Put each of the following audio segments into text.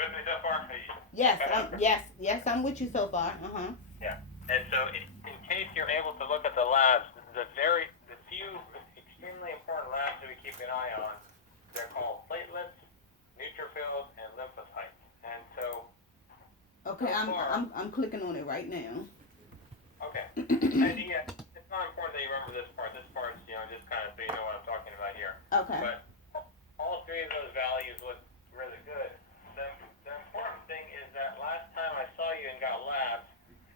with me so far? Yes, Cut out? yes, I'm with you so far. Uh huh. Yeah. And so, in case you're able to look at the labs, the few extremely important labs that we keep an eye on, they're called platelets, neutrophils, and lymphocytes. And Okay, so far, I'm clicking on it right now. okay. And yeah, it's not important that you remember this part. This part's, just kind of so you know what I'm talking about here. Okay. But all three of those values look really good. The, the important thing is that last time I saw you and got labs,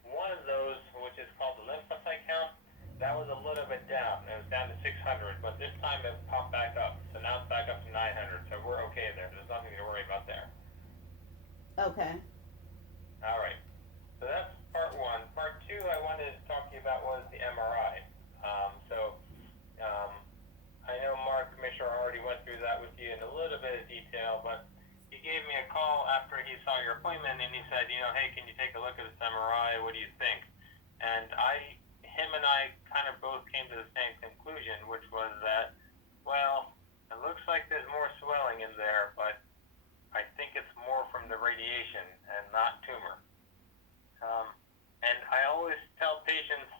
one of those, which is called the lymphocyte count, that was a little bit down. It was down to 600, but this time it popped back up. So now it's back up to 900. So we're okay there. There's nothing to worry about there. Okay. All right. So that's part one. Part two, I wanted to talk to you about was the MRI. Um, I know Mark Commissioner already went through that with you in a little bit of detail, but he gave me a call after he saw your appointment and he said, hey, can you take a look at this MRI? What do you think? And him and I kind of both came to the same conclusion, which was that, well, it looks like there's more swelling in there, but I think it's more from the radiation and not tumor. Um, and I always tell patients,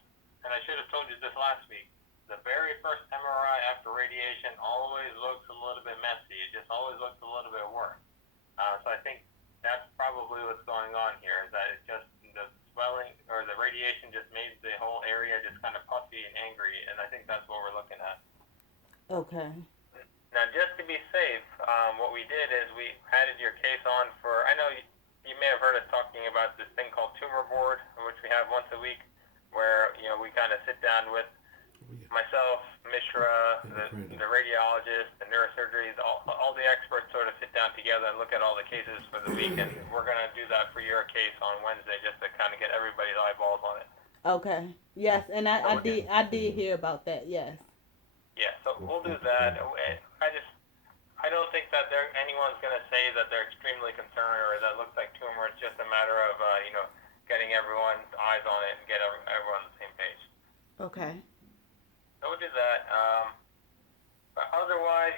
and I should have told you this last week, the very first MRI after radiation always looks a little bit messy. It just always looks a little bit worse. So I think that's probably what's going on here, is that it's just the swelling or the radiation just made the whole area just kind of puffy and angry, and I think that's what we're looking at. Okay. Now, just to be safe, what we did is we added your case on for, I know you may have heard us talking about this thing called tumor board, which we have once a week, where, we kind of sit down with myself, Mishra, the radiologist, the neurosurgeries, all the experts sort of sit down together and look at all the cases for the week, and we're going to do that for your case on Wednesday just to kind of get everybody's eyeballs on it. Okay. Yes, and So I did hear about that. Yes. yeah, so we'll do that. I don't think that anyone's going to say that they're extremely concerned or that looks like tumor. It's just a matter of getting everyone's eyes on it and get everyone on the same page. Okay. So we'll do that. But otherwise,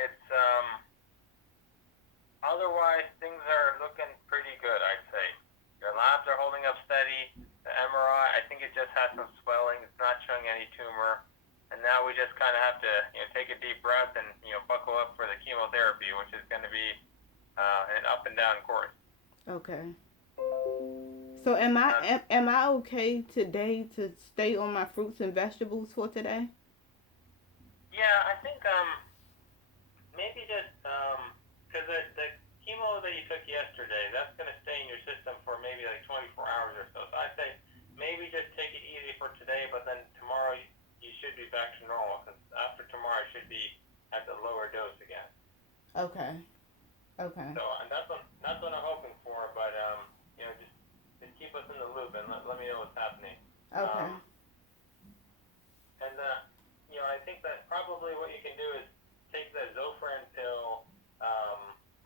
it's otherwise things are looking pretty good. I'd say your labs are holding up steady. The MRI, I think it just has some swelling. It's not showing any tumor. And now we just kind of have to, take a deep breath and, buckle up for the chemotherapy, which is going to be an up and down course. Okay. So am I okay today to stay on my fruits and vegetables for today? Yeah, I think maybe just because the chemo that you took yesterday, that's going to stay in your system for maybe like 24 hours or so. So I'd say maybe just take it easy for today, but then tomorrow you should be back to normal. Because after tomorrow, it should be at the lower dose again. Okay. Okay. So and that's what I'm hoping for. But just keep us in the loop and let me know what's happening. Okay. And I think that probably what you can do is take the Zofran pill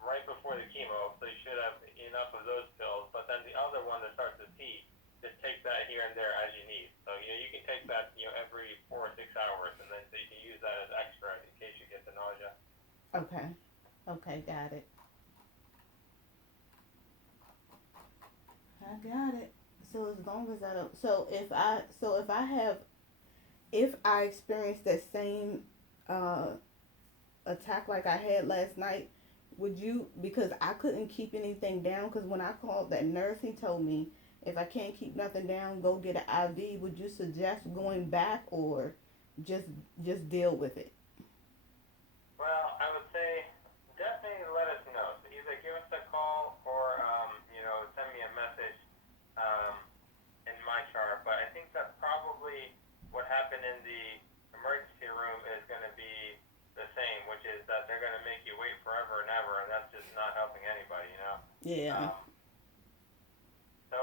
right before the chemo, so you should have enough of those pills. But then the other one that starts with T, just take that here and there as you need. So you can take that every 4 or 6 hours, and then so you can use that as extra in case you get the nausea. Okay. Okay, got it. I got it. So as long as I don't, if I experience that same uh attack like I had last night, would you, because I couldn't keep anything down, because when I called that nurse, he told me if I can't keep nothing down, go get an IV. Would you suggest going back or just just deal with it? Well, I would say definitely let us know. So either give us a call or send me a message um, in my chart. But I think that probably what happened in the emergency room is going to be the same, which is that they're going to make you wait forever and ever, and that's just not helping anybody. Yeah. So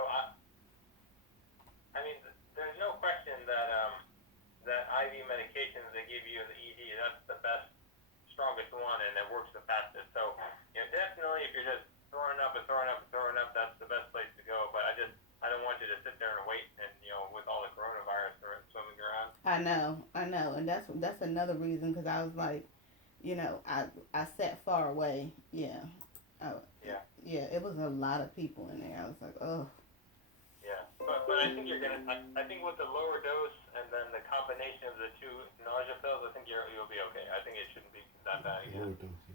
I mean, there's no question that that IV medications they give you in the ED, that's the best, strongest one, and it works the fastest. So definitely if you're just throwing up and throwing up and throwing up, that's the best place to go. But I don't want you to sit there and wait, and with all the coronavirus swimming around. I know, and that's another reason, because I was like, I sat far away, yeah, I, Yeah. yeah, it was a lot of people in there. I was like, oh. Yeah, but I think you're gonna. I think with the lower dose and then the combination of the two nausea pills, I think you'll be okay. I think it shouldn't be that bad again. Lower dose.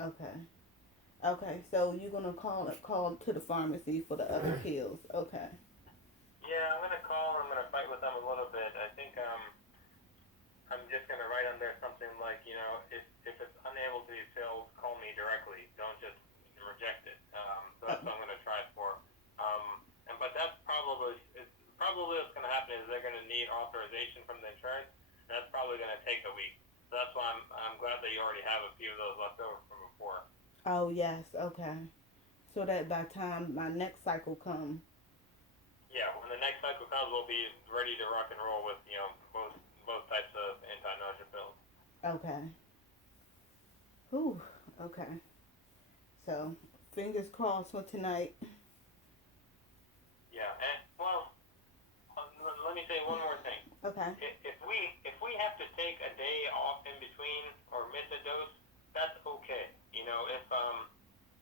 Okay. Okay, so you're gonna call to the pharmacy for the other pills. Okay. Yeah, I'm gonna call. I'm gonna fight with them a little bit. I think I'm just gonna write on there something like, if it's unable to be filled, call me directly. Don't just reject it. So that's what I'm gonna try for. But that's probably what's gonna happen is they're gonna need authorization from the insurance. And that's probably gonna take a week. So that's why I'm glad that you already have a few of those left over from before. Oh yes. Okay. So that by the time my next cycle comes. Yeah, when the next cycle comes, we'll be ready to rock and roll with both types of anti-nausea pills. Okay. Whew. Okay. So fingers crossed for tonight. Yeah, and let me say one more thing. Okay. If we have to take a day off in between or miss a dose, that's okay.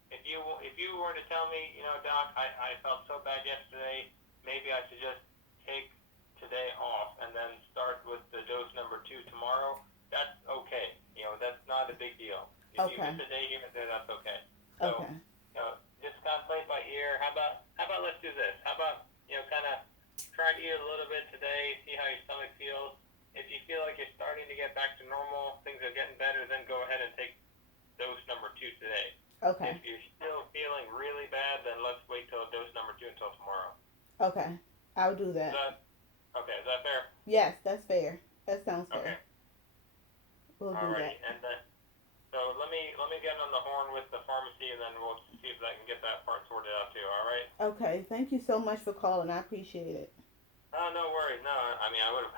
If you were to tell me, Doc, I felt so bad yesterday, maybe I should just take today off and then start with the dose number 2 tomorrow, that's okay. That's not a big deal. If you miss a day here and there, that's okay. So, Okay. Just kind of play it by ear. How about let's do this? How about, kind of try to eat a little bit today, see how your stomach feels. If you feel like you're starting to get back to normal, things are getting better, then go ahead and take dose number 2 today. Okay. If you're still feeling really bad, then let's wait till dose number 2 until tomorrow. Okay. I'll do that. Is that fair? Yes, that's fair. That sounds fair. Okay. We'll do Alrighty, that. and then so let me get on the horn with the pharmacy, and then we'll see if I can get that part sorted out too. All right. Okay. Thank you so much for calling. I appreciate it. Oh, no worries. No, I mean I would have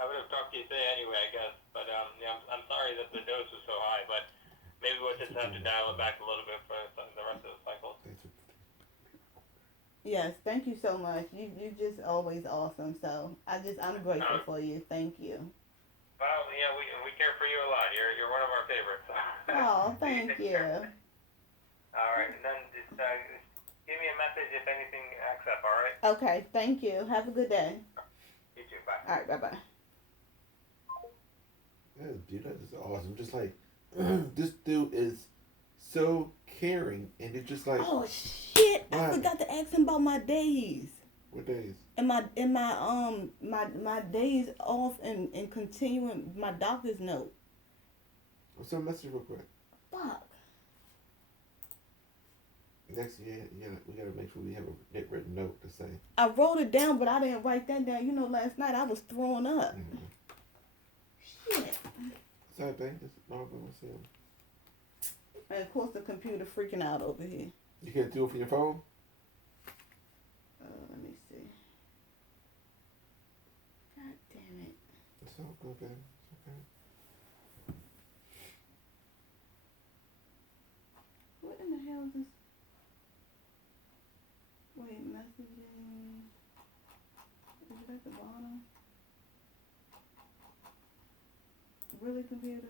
I would have talked to you today anyway, I guess. But I'm sorry that the dose was so high, but maybe we'll just have to dial it back a little bit for the rest of the cycle. Yes, thank you so much. You just always awesome. So I'm grateful for you. Thank you. Well, yeah, we care for you a lot. You're one of our favorites. Oh, thank you. All right, and then just give me a message if anything acts up. All right. Okay, thank you. Have a good day. You too. Bye. All right, bye-bye. Yeah, dude, that is awesome. Just like this dude is so caring, and it's just like, Oh shit! I What? forgot to ask him about my days. what days? And my days off and continuing my doctor's note. What's our message real quick? Fuck. Next, we gotta make sure we have a written note to say. I wrote it down, but I didn't write that down. Last night I was throwing up. Shit. Same thing. It's normal. And of course the computer freaking out over here. You can't do it from your phone. Let me see. God damn it. It's all good, baby. It's okay. What in the hell is this? Wait, messaging. Is it at the bottom? Really, computer?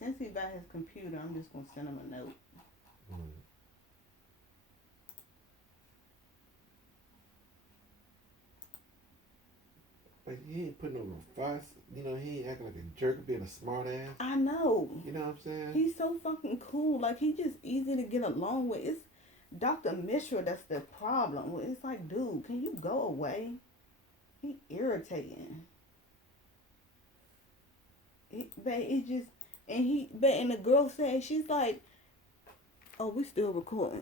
Since he got his computer, I'm just gonna send him a note. Like, he ain't putting on no fuss. He ain't acting like a jerk, being a smart ass. I know. You know what I'm saying? He's so fucking cool. Like, he just easy to get along with. It's Dr. Mishra that's the problem. It's like, dude, can you go away? He irritating. But it just, and the girl said, she's like, oh, we still recording.